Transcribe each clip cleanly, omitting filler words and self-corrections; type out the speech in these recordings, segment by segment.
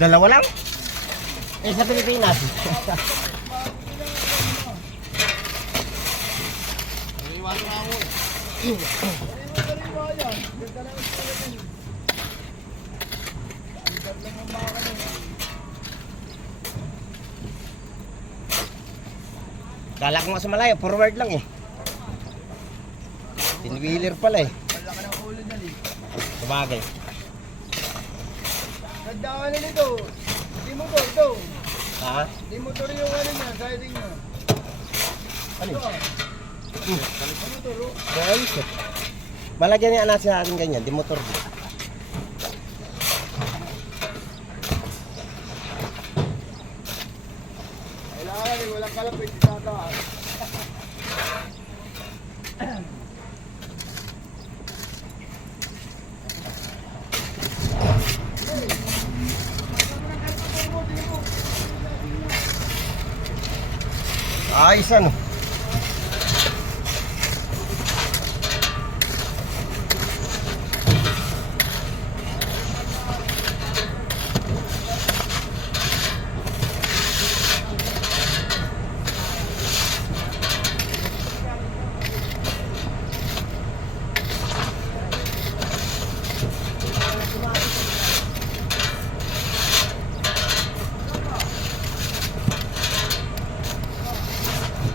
Dalawa lang? Eh sa Pilipinas. Kala ko nga sa malayo, forward lang eh. Tin-wheeler pala eh. Malaki ng ulo na eh. Sabagay. Nagdaan na nito. Di motor ito. Ha? Di motor yung ano niya, siding niya. Ano yun? Ano motor oh? Ayos eh. Malagyan niya anak sa akin ganyan, di motor din. Kailangan eh, walang kalapit. Itatawag. Ayos ano.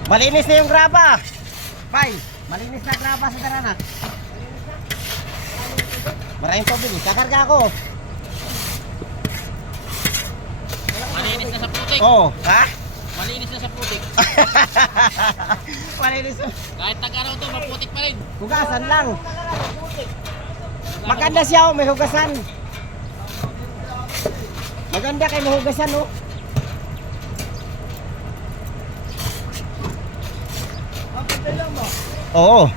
Malinis na yung graba. Pai, malinis na graba sa Taranat. Maraming tubig eh. Kakarga ako. Malinis na sa putik. Oo. Ha? Malinis na sa putik. Malinis na. Kahit tag-araw to, maputik pa rin. Hugasan lang. Maganda siya oh, may hugasan. Maganda kay may hugasan oh. Ang pantay lang ba? Oo.